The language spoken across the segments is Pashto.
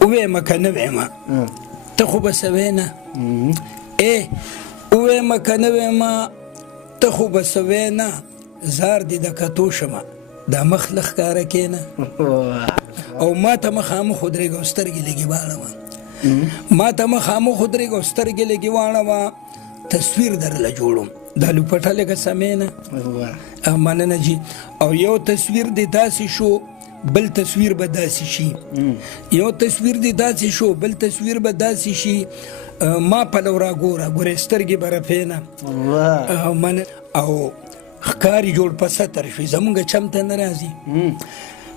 وویمه که نه ویمه ته خو به څه وی نه وویمه که نه ویمه ته خو به څه وی نه زار دې د کتو شمه دا مخ له ښکاره کېنه او ما ته مخامخ ودرېږه او سترګې لږې واړوه ما ته مخامخ ودرېږه او سترګې لږې واړوه تصویر درله جوړم دا لوپټه لږه سمې نه مننه جي او یو تصویر دې داسې شو بل تصویر به داسې شي یو تصویر دې داسې شو بل تصویر به داسې شي ما پلو را ګوره ګورې سترګې به رپې نه او ښکاري جوړ په ستر شوي زمونږ چم ته نه راځي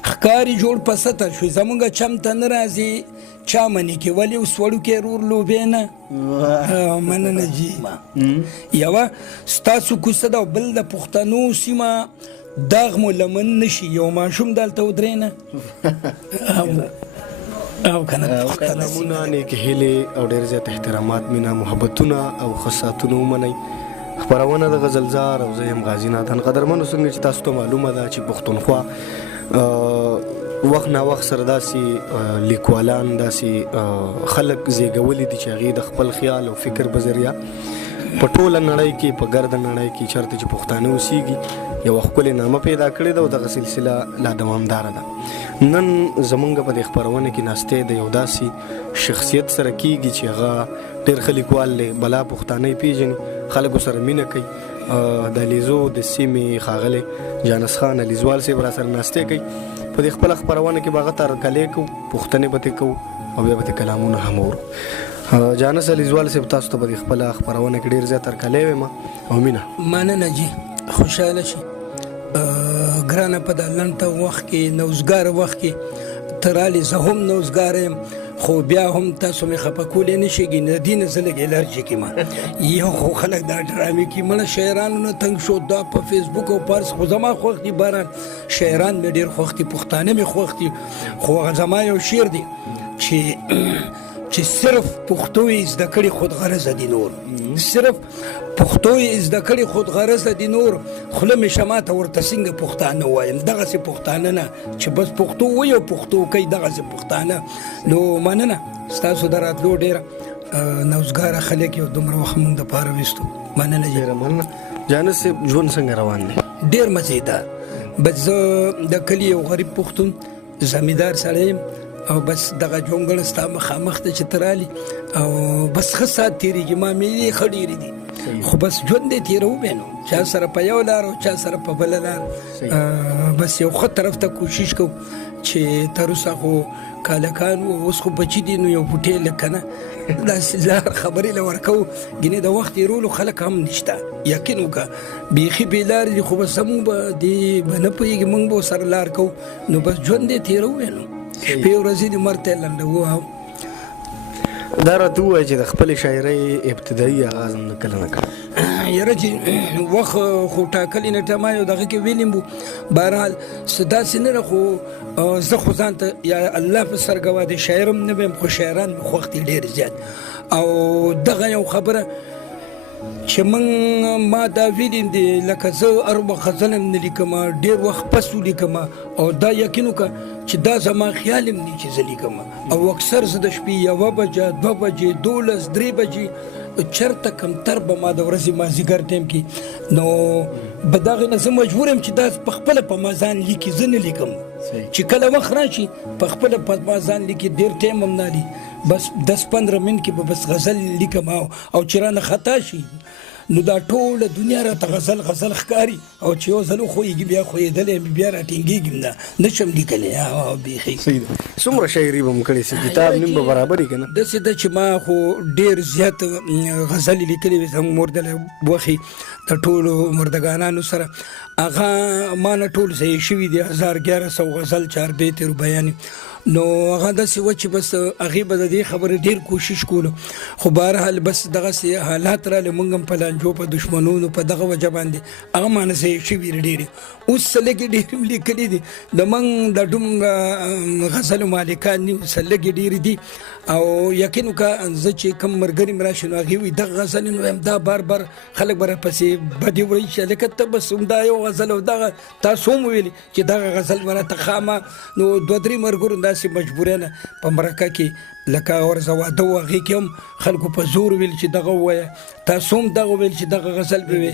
ښکاري جوړ په ستر شوي زمونږ چم ته نه راځي چا منې کې ولې اوس وړوکی رور لوبې نه مننه جي یوه ستاسو کوڅه ده او بل د پښتنو سیمه داغ مو لمن نشي یو ماشوم دلته ودرې نه او که نه نامونه نیکې هیلې او ډېر زیات احترامات مینه محبتونه او ښه ساعتونه ومنئ خپرونه د غزلزار او زه یم غازي نادان قدرمنو څنګه چې تاسو ته معلومه ده چې پښتونخوا وخت ناوخت سره داسې لیکوالان داسې خلک زیږولي دي چې هغې د خپل خیال او فکر په ذریعه په ټوله نړۍ کې په ګرده نړۍ کې چېرته چې پښتانه اوسیږي یوه ښکلې نامه پیدا کړې ده او دغه سلسله لا دوامداره ده نن زمونږ په دې خپرونه کې ناستې د یو داسې شخصیت سره کیږي چې هغه ډېر ښه لیکوال دی بلا پښتانه یې پېژني خلکو سره مینه کوي د لیزو د سیمې ښاغلی جانس خان علیزوال صاحب را سره ناستې کوي په دې خپله خپرونه کې به هغه ترکلې کوو پوښتنې به ترې کوو او بیا به ترې کلامونه هم اورو جانس علیزوال صاحب تاسو ته به د خپله خپرونه کې ډېر زیات ترکلې ویم او مینه مننه جي خوشحاله شي ګرانه په د لنډه وخت کې نوزګاره وخت کې ته رالې زه هم نوزګاره یم خو بیا هم تاسو مې خفه کولی نه شئ د دې نه زه لږ الرجي کې یو خو خلک دا ډرامې کې مړه شاعرانو نه تنګ شو دا په فیسبوک او پارس خو زما خوښ دي باران شاعران مې ډېر خوښ دي پښتانه مې خوښ دي خو هغه زما یو شعر دی چې صرف پښتو یې زده کړي خود غرضه دي نور صرف پښتو یې زده کړي خود غرضه دي نور خوله مې شماته ورته څنګه پښتانه وایم دغسې پښتانه نه چې بس پښتو وایي او پښتو کوي دغسې پښتانه نو مننه ستاسو د راتلو ډېره نوزګاره خلک یو دومره وخت مونږ دپاره ویستو مننه ډېره مننه جانس صاحب ژوند څنګه روان دی ډېر مزېدار بس زه د کلي یو غریب پښتون زمیندار سړی یم او بس دغه جونګړه ستا مخامخ ته چې ته رالي او بس ښه ساعت تېرېږي معاملې ښه ډېرې دي خو بس ژوند دې تېروو بیا نو چا سره په یو لار او چا سره په بله لار بس یو ښه طرف ته کوشش کوو چې تر اوسه خو کالکان و اوس خو بچي دي نو یو بوټی لږ که نه داسې لار خبرې له ورکوو ګینې د وخت تېرولو خلک هم نشته یقین وکړه بیخي بې لارې دي خو بس زموږ به دې به نه پوهېږي موږ به ورسره لار کوو نو بس ژوند دې تېروو بیا نو شپې ورځې دې مرته یې لنډوو دا راته ووایه چې د خپلې شاعرۍ ابتدایي آغاز هم کله نه کړ یاره چې وخت خو ټاکلې نه ما یو دغه کې ویلیم وو بهرحال څه داسې نه ده خو زه خو ځان ته یا الله په سر ګواه د شاعر هم نه ویم خو شاعران مې خوښ دي ډېر زیات او دغه یو خبره چې ما دا ویلیم دی لکه زه هر وخت غزل هم نه لیکم ډېر وخت پس ولیکم او دا یقین وکړه چې دا زما خیال هم دی چې زه لیکم او اکثر زه د شپې 1 بجه 2 بجې 12 3 بجې چرته کمتر به ما د ورځې مازدیګر ټایم کې نو به دغې نه زه مجبور یم چې دا په خپله په ما ځان لیکي زه نه لیکم چې کله وخت راشي په خپله په ما ځان لیکي ډېر ټایم هم نه لي بس 10-15 منټ کې به بس غزل لیکم او چې رانه خطا شي نو دا ټوله دنیا راته غزل ښکاري او چې یو ځل وښویږي بیا ښویېدلی یم بیا راټینګېږم نه شم لیکلی بیخي څومره شاعري به م کړې سي کتاب نیم به برابر یې که نه داسې ده چې ما خو ډېر زیات غزلې لیکلې وې زموږ موردلی وخې د ټولو مردګانانو سره هغه ما نه ټول ځای شوي دي 1100 غزل 4 بیت ربیانې نو هغه داسې و چې بس هغې به د دې خبرې ډېر کوشش کولو خو بهرحال بس دغسې حالات راغلې موږ هم په لانجو په دښمنونو په دغه وجه باندې هغه مانسې شوي ډېرې اوس څه لږې ډېرې هم لیکلي دي د موږ د دومره غزلو مالکان دي څه لږې ډېرې دي او یقین وکړه زه چې کوم ملګري مې راشي نو هغې وایي دغه غزل نو وایم دا بار بار خلک به راپسې بدې وایي چې لکه ته بس همدا یو غزل او دغه تاسو هم ویلي چې دغه غزل به راته خامه نو دوه درې ملګرو داسې مجبورانه په مرکه کې لکه ورځه واده و هغې کې هم خلکو په زور ویل چې دغه ووایه تاسو هم دغه ویل چې دغه غزل به وي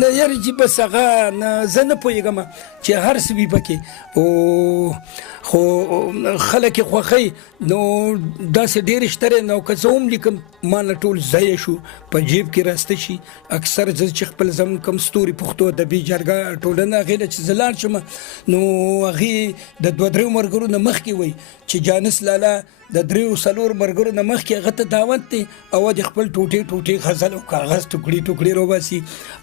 نه یاره چې بس هغه زه نه پوهېږم چې هر څه وي پکې خو خلک یې خوښوي نو داسې ډېرې شته نو که زه هم لیکم ما نه ټول ضایع شو په جیب کې راسته شي اکثر زه چې خپل زموږ کوم ستوري پښتو ادبي جرګه ټولنه هغې له چې زه لاړ شم نو هغې د دوه درېو ملګرو نه مخکې وایي چې جانس لالا د دریو څلور ملګرو نه مخکې هغه ته دعوت دی او د خپل ټوټې غزل او کاغذ ټوکړي راوباسي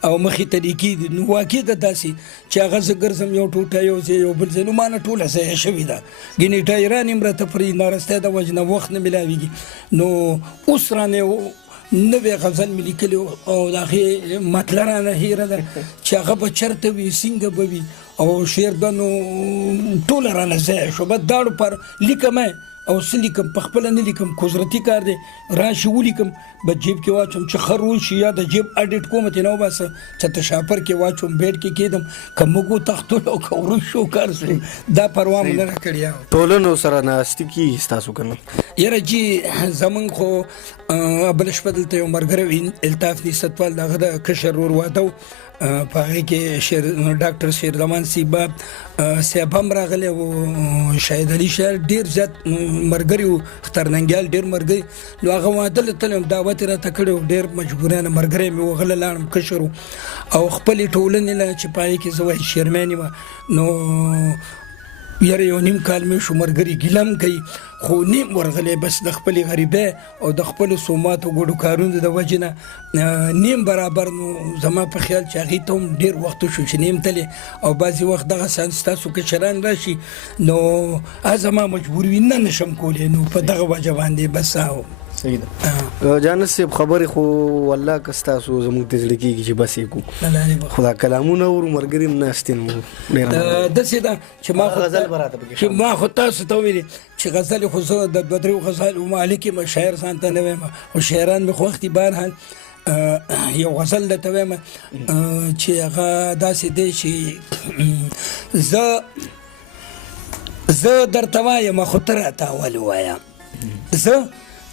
او مخې ته لیکي دي نو واقع ده داسې چې هغه زه ګرځم یو ټوټه یو ځای یو بل ځای نو ما نه ټوله ضایع شوې ده ګینې ټایران یې راته پرې نارستی د وجې نه وخت نه میلاویږي نو اوس رانه نوې غزل مې لیکلې او د هغې مطلع رانه هیره ده چې هغه به چېرته وي څنګه به وي او شعر به نو ټوله رانه ضایع شو بس داړو پر لیکم او څه لیکم په خپله نه لیکم قدرتي کار دی راشي ولیکم به جیب کې واچوم چې ښه روی شي یا د جیب اډیټ کوم ترې نه وباسه چېرته شاپر کې واچوم بیډ کې کېدم که موږ وتښتلو او که وروی شو کار شو دا پروا مو نه راکړې ټولنو سره ناستې کېږي ستاسو که نه یاره جي زمونږ خو بله شپه دلته یو ملګری الطاف نیستوال د هغه د کشر ورور واده و په هغې کې ډاکټر شیرزمان صاحب هم راغلی و شاهد علي شاعر ډېر زیات ملګري وو خترننګیال ډېر ملګري نو هغه واده له تللی دعوت یې راته کړی و ډېر مجبورانه ملګری مې و غله لاړم کشر و او خپلې ټولنې له چې په هغې کې زه وایي شیرمین یم نو یاره یو نیم کال مې شو ملګري ګیله هم کوي خو نیم ورغلی بس د خپلې غریبۍ او د خپلو سوماتو ګډو کارونو د وجې نه نیم برابر نو زما په خیال چې هغې ته هم ډېر وخت شو چې نیم تلې او بعضې وخت دغه شان ستاسو کشران راشي نو زما مجبور وي نه نشم کولی نو په دغه وجه باندې بس صحیح ده جانس صاحب خبرې خو والله که ستاسو زموږ ته زړه کېږي چې بس یې کړو خو دا کلامونه ورو ملګري هم ناستې نو داسې ده چې ما خو تاسو ته وویلې چې غزل خو زه د دوه درېو غزلو مالک یم شاعر ځان ته نه وایم خو شاعران مې خوښ دي بهرحال یو غزل درته وایم چې هغه داسې دی چې زه درته وایم خو ته راته اول ووایه زه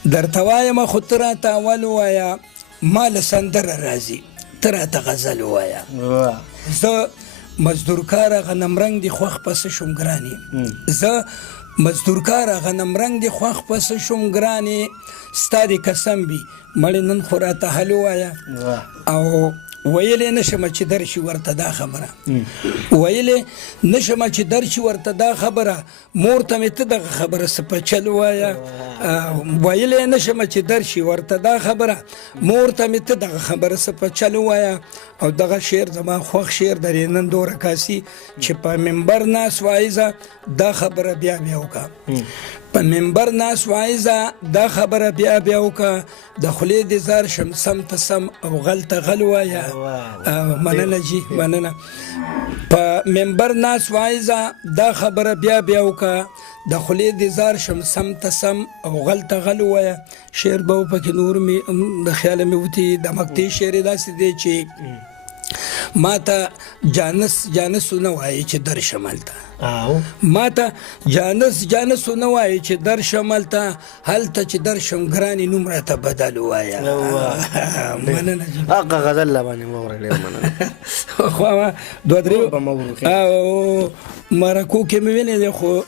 درته وایم خو ته راته اول ووایه ما له سندره راځي ته راته غزل ووایه زه مزدورکاره غنمرنګ دي خوښ پسې شوم ګرانې زه مزدورکاره غنمرنګ دي خوښ پسې شوم ګرانې ستا دې قسم وي مړې نن خو راته حل ووایه او ویلې نشم چې درشي ورته دا خبره ویلې نشم چې درشي ورته دا خبره مور ته مې ته دغه خبره څه په چل ووایه ویلې نشم چې درشي ورته دا خبره مور ته مې ته دغه خبره څه په چل ووایه او دغه شعر زما خوښ شعر درې نن دوره کاسي چې په منبر ناس وایزه دا خبره بیا وکړه په منبر ناس وایزه دا خبره بیا وکړه د خولې دې زار شم سم ته سم او غل ته غل وایه مننه جي مننه په منبر ناس وایزه دا خبره بیا وکړه د خولې دې زار شم سم ته سم او غل ته غل وایه شعر به پکې نور مې د خیاله مې وتي د مقطع شعر داسې دی چې ما ته جانس نه وایي چې در شمالته ما ته جانس نه وایي چې در شمالته هلته چې در شم ګرانې نوم راته بدل وایه مننه هغه غزل لا باندې واوره ډېر مننه خو دوه درې مرکو کې مې ویلې دی خو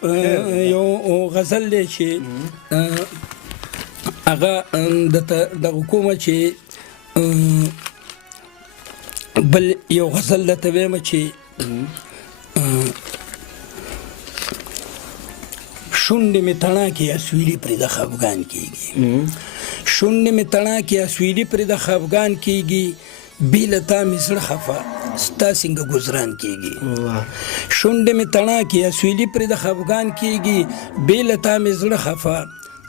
یو غزل دی چې هغه دغه کومه چې بل یو غزل درته وایم چې شونډې مې تڼاکې اسویلي پرې د خفګان کېږي شونډې مې تڼاکې اسویلي پرې د خفګان کېږي بې له تا مې زړه خفه ستا څنګه ګزران کیږي شونډې مې تڼا کې اسویلي پرې د خفګان کیږي بې له تا مې زړه خفه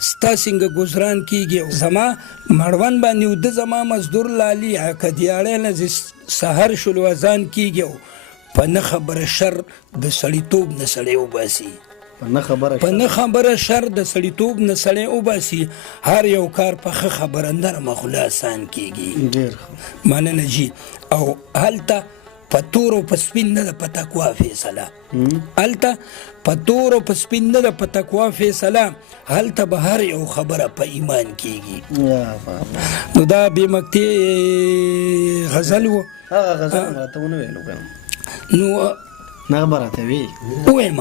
ستا څنګه ګزران کیږي زما مړوند باندې اوده زما مزدور لالي که دیاړی نه سحر شلو اذان کیږي په نه خبره شر د سړیتوب نه سړی وباسي په نه خبره شر د سړیتوب نه سړی وباسي هر یو کار په ښه خبره نرمه خوله اسان کیږي مننه جي او هلته په تور او په سپین نه ده په تقوا فیصله هلته په تور او په سپین نه ده په تقوا فیصله هلته به هر یو خبره په ایمان کیږي نو دا بې مکتې غزل و هغه غزل راته ونه ویلو نو نه به راته وي ووایم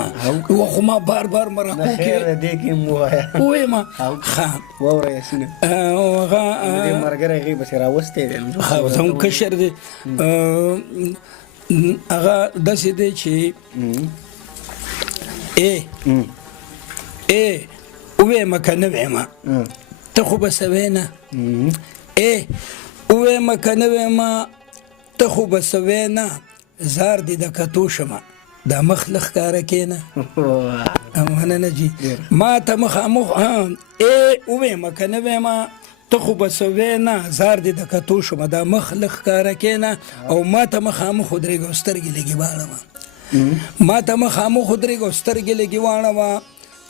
خو ما بار بار مرکو کې خیر دې کې مو ووایه ووایم ښه واوره یاسینه هغه دې ملګری هغې پسې راوستی دی زموږ کشر دی هغه داسې دی چې ووایم که نه وایم ته خو به سوی نه ووایم که نه وایم ته خو به سوی نه زار دې د کتو شمه دا مخ له ښکاره کېنه مننه جي ما ته مخامخ ووایم که نه وایم ته خو به سوی نه زار دې د کتو شمه دا مخ له ښکاره کېنه او ما ته مخامخ ودرېږه او سترګې لږې واړوه ما ته مخامخ ودرېږه او سترګې لږې واړوه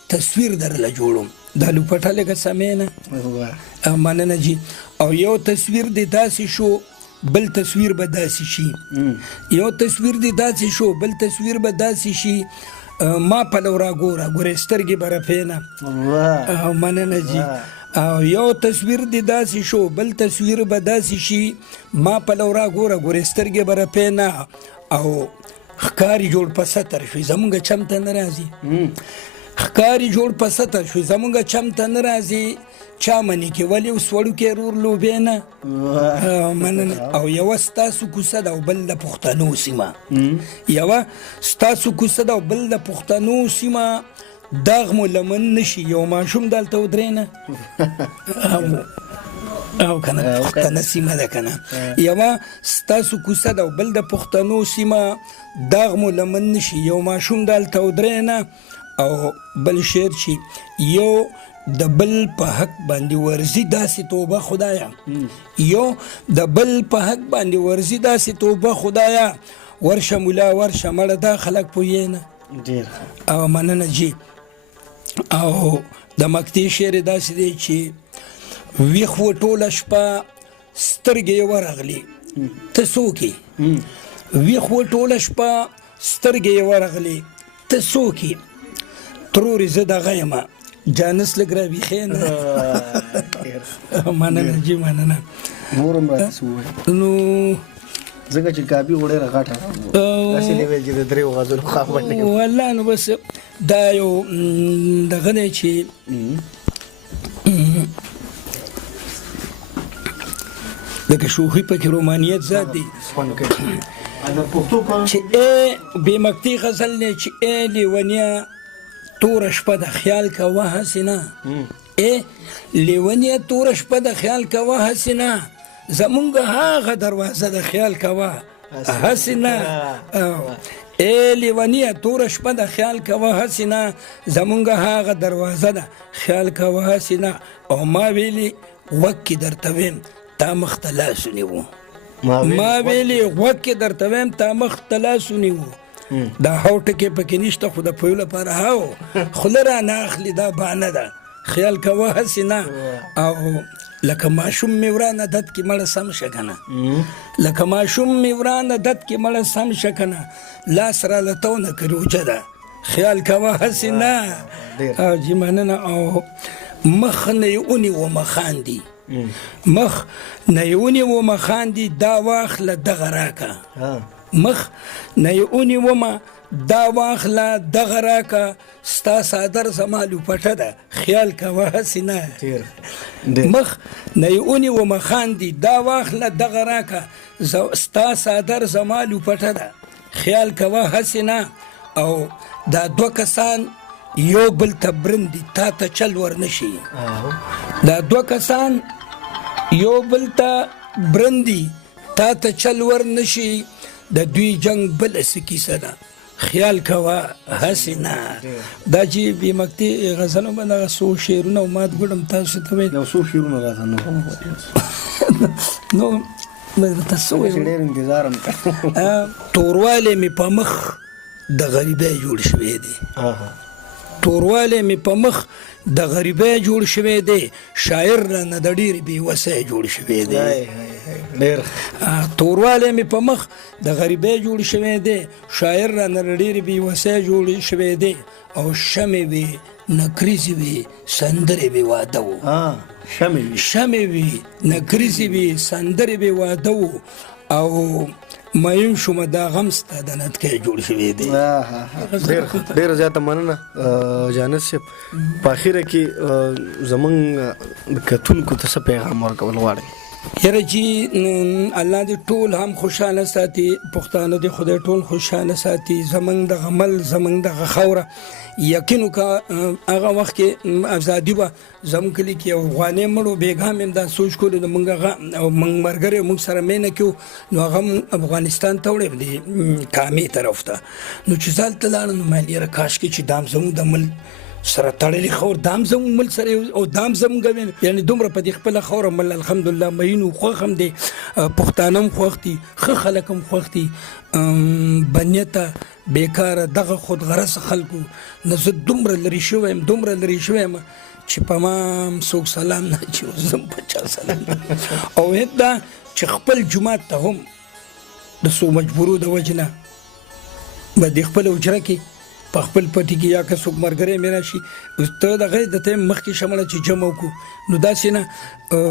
تصویر درله جوړوم دا لوپټه لږه سمې نه مننه جي او یو تصویر دې داسې شو بل تصویر به داسې شي یو تصویر دې داسې شو بل تصویر به داسې شي ما پلو راګوره ګورې سترګې به رپې نه مننه جي او یو تصویر دې داسې شو بل تصویر به داسې شي ما پلو راګوره ګورې سترګې به رپې نه او ښکاري جوړ په ستر شوي زمونږ چم ته نه راځي ښکاري جوړ په ستر شوي زمونږ چم ته نه راځي چا منې کې ولې اوس وړوکې رور لوبې نه مننه او یوه ستاسو کوڅه ده او بل د پښتنو سیمه یوه ستاسو کوڅه ده او بل د پښتنو سیمه داغ مو لمن نشي یو ماشوم دلته ودرې نه او کنه پښتنه سیمه ده کنه یوه ستاسو کوڅه ده او بل د پښتنو سیمه داغ مو لمن نشي یو ماشوم دلته ودرې نه او بل شعر چې یو د بل په حق باندې ورزي داسې توبه خدایا یو د بل په حق باندې ورزي داسې توبه خدایا ورشه مولا ورشه مړه دا خلک پوهې نه او مننه جي او د مکتې شعر داسې دی چې ویښ و ټوله شپه سترګې یې ورغلې ته څوک یې ویښ و ټوله شپه سترګې یې ورغلې ته څوک یې ترورې زه دغه یمه جانس لږ راویښې نه مننه جي مننه نور هم راته ووایه نو ځکه چې کاپي خو ډېره غټه داسې نه ویل چې د دریو غزلو خواه باندې والله نو بس دا یو دغه دی چې لکه شوخي پکې رومانیت ذات دی چې بې مکتي غزل دی چې لیونیه توره شپه د خیال کوه هسې نه لیونیه توره شپه د خیال کوه هسې نه زمونږ هغه دروازه د خیال کوه هسې نه لیونیه توره شپه د خیال کوه هسې نه زمونږ هغه دروازه د خیال کوه هسې نه او ما ویلي غوږ کې درته ویم تا مخ ته لاس ونیو ما ویلي غوږ کې درته ویم تا مخ ته لاس ونیو دا هو ټکې پکې نشته خو د پویو لپاره هاو خوله رانه اخلي دا بانه ده خیال کوه هسې نه او لکه ماشوم مې ورانه دد کې مړه سم شه که نه لکه ماشوم مې ورانه دد کې مړه سم شه که نه لاس رالته ونه که روجه ده خیال کوه هسې نه او جي مننه او مخ نه یې ونیومه خاندي مخ نه یې ونیومه خاندي دا واخله دغه راکه مخ نه یې ونیومه دا واخله دغه راکه ستا صادر زما لوپټه ده خیال کوه هسې نه مخ نه یې ونیومه خاندي دا واخله دغه راکه ستا صادر زما لوپټه ده خیال کوه هسې نه او دا دوه کسان یو بل ته برندي تا ته چل ورنشي دا دوه کسان یو بل ته برندي تا ته چل ورنشي د دوی جنگ بل څه کیسه ده خیال کوه هسې نه دا چې بې مکتي غزلو به دغه څو شعرونه مات ګوډم تاسو ته وایي یو څو شعرونه راته نو درته څه وایو ډېر انتظار هم کوم توروالی مې په مخ د غریبۍ جوړ شوی دی توروالی مې په مخ د غریبۍ جوړ شوی دی شاعر رانه د ډېرې بېوسۍ جوړ شوی دی ډېر توروالی مې په مخ د غریبۍ جوړ شوی دی شاعر رانه د ډېرې بېوسۍ جوړ شوی دی او شمې وې نکریزې وې سندرې وې واده و شمې وې نکریزې وې سندرې وې واده و او مایم شومه دا غم ستا د نتکۍ جوړ شوی دی ډېره زیاته مننه جانت صاحب په اخره کې زمونږ کتونکو ته څه پیغام ورکول غواړئ یاره چې الله دې ټول هم خوشحاله ساتي پښتانه دې خدای ټول خوشحاله ساتي زمونږ دغه مل زمونږ دغه خاوره یقین وکړه هغه وخت کې ازادي وه زموږ کلي کې یو افغانۍ مړ و بېګا مې هم دا سوچ کولو د موږ هغه موږ ملګري موږ سره مینه کې نو هغه هم افغانستان ته وړی د کامې طرف ته نو چې زه هلته لاړم نو ما ویل یاره کاشکې چې دا هم زموږ د مل سره تړلې خاور دام زموږ مل سره او دام زموږ یعنې دومره په دې خپله خاوره مل الحمدلله مین و خوښ هم دی پښتانه هم خوښ دي ښه خلک هم خوښ دي بنیته بیکاره دغه خودغرض خلکو نه زه دومره لرې شوی یم چې په ما هم څوک سلام نه چې زه په چا سلام او دا چې خپل جومات ته هم د څو مجبورو د وجې نه به د خپل حجره کې په خپل پټي کې یا که څوک ملګری مې راشي ته دغه د ته مخکې شمله چې جمع وکړو نو داسې نه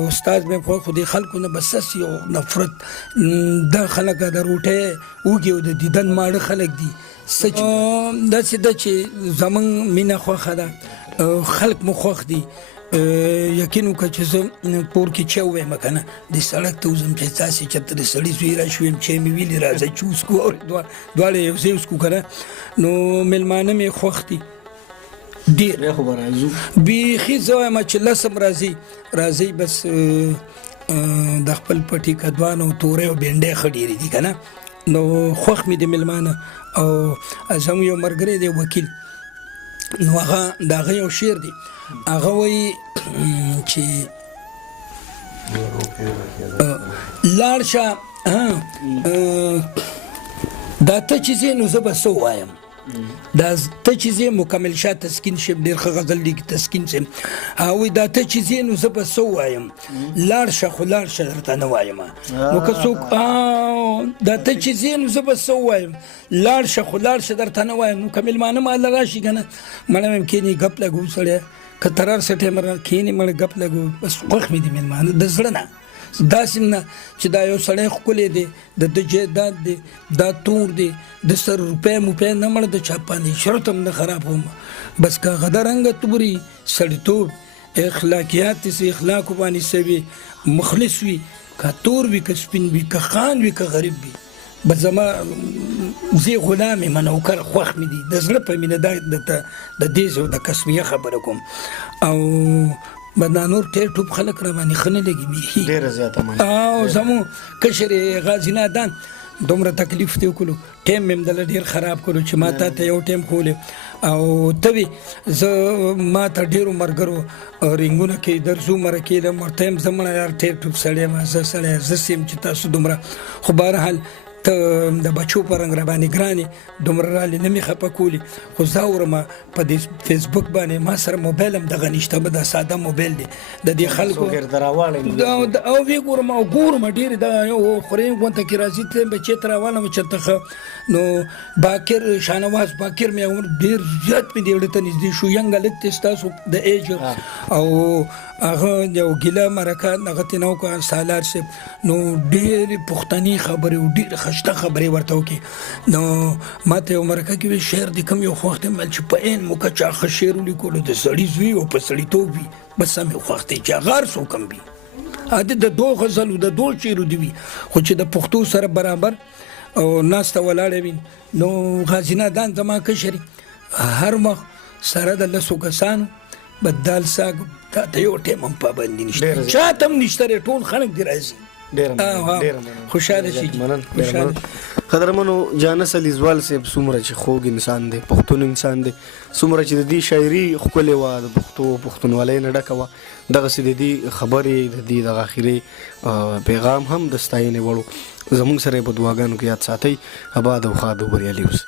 استاد مې خوښ خو دې خلکو نه بس یو نفرت دا خلک د روټۍ وږي او د دیدن ماړه خلک دي داسې ده چې زموږ مینه خوښه ده خلک مو خوښ دي یقین وکړه چې زه کور کې چای ووایم که نه د سړک ته وځم چې تاسې چېرته د سړي زوی راشي ویم چای مې ویلي راځئ چې وڅکو او دواړه یو ځای وڅکو که نه نو میلمانه مې خوښ دي ډېر بیخي زه وایم چې لسم راځئ بس د خپل پټي کدوان او تورې او بینډۍ ښه ډېرې دي که نه نو خوښ مې د میلمانه او زموږ یو ملګری دی وکیل نو هغه د هغه یو شعر دی هغه وایي چې لاړ شه دا ته چې ځې نو زه به څه ووایم دا ته چې ځې مکمل شاه تسکین شم ډېر ښه غزل لیکي تسکین شم هغوی دا ته چې ځې نو زه به څه ووایم لاړ شه خو لاړ شه درته نه وایم نو که څوک دا ته چې ځې نو زه به څه ووایم لاړ شه خو لاړ شه درته نه وایم نو که میلمانه ماله راشي که نه مړه ویم کښېني ګپ لګو سړی که ترار څه ټایم کښېني مړه ګپ لګو بس خوښ مې دي میلمانه د زړه نه داسې نه چې دا یو سړی ښکلی دی د ده جایداد دی دا تور دی د سر روپۍ موپۍ نه مړه د چا باندې شرط هم نه خرابوم بس که هغه د رنګه توري سړیتوب اخلاقیات یې اخلاقو باندې سوي مخلص وي که تور وي که سپین وي که خان وي که غریب وي بس زما زه غلام یم نوکر خوښ مې دي د زړه په مینه د دې زه د کسمیه خبره کوم او دا نور ټیر ټوپ خلک را باندې ښه نه لګي بیخي ډېره زیاته مننه او زموږ کشر غازي نادان دومره تکلیف دې وکړو ټایم مې هم دله ډېر خراب کړو چې ما تا ته یو ټایم ښولی او ته وې زه ما ته ډېرو ملګرو رنګونه کوي درځو مرکې له ورته یم زه مړه یار ټیر ټوپ سړی یم زه سړی زه سیم چې تاسو دومره خو بهرحال ته د بچو په رنګ را باندې ګرانې دومره رالې نه مې خفه کولي خو زه اورم په دې فیسبوک باندې ما سره موبایل هم دغه نشته به دا ساده موبایل دی د دې خلکو او ویې ګورم او ګورم ډېرې دا یو خورۍ غونته کې راځي ته بچې ته راوالم چېرته ښه نو باکر شانواز باکر مې ډېر زیات مې دې وړه ته نږدې شو ینګ هلک دی ستاسو د ایج او هغه یو ګیله مرکه هغه ترې نه وکړه سالار صاحب نو ډېرې پښتني خبرې او ډېرې ښایسته خبرې ورته وکړې نو ما ته یو مرکه کې ویل شعر دې کوم یو خوښ دی ویل چې په عین موقع چا ښه شعر ولیکلو د سړي زوی او په سړیتوب وي بس هم یې خوښ دی چې هغه هر څوک هم وي د دوه غزلو د دوه شعرو دي وي خو چې د پښتو سره برابر او ناسته ولاړه وي نو غازي نادان زما کشر هر وخت سره د لسو کسانو بدال ساګ تا ته یو ټایم هم پابندي نشته چا ته هم نشته ټول خلک دې راځي ډېر خوشاله شي خوشاله. قدرمنو جانس علي زوال صاحب څومره چې خوږ انسان دی، پښتون انسان دی، څومره چې د دې شاعري ښکلې وه، د پښتونولۍ نه ډکه وه، دغسې د دې خبرې د دې دغه اخري پیغام هم د ستاینې وړ و. زموږ سره یې په دعاګانو کې یاد ساتئ. اباد او ښاد او بریالي اوسئ.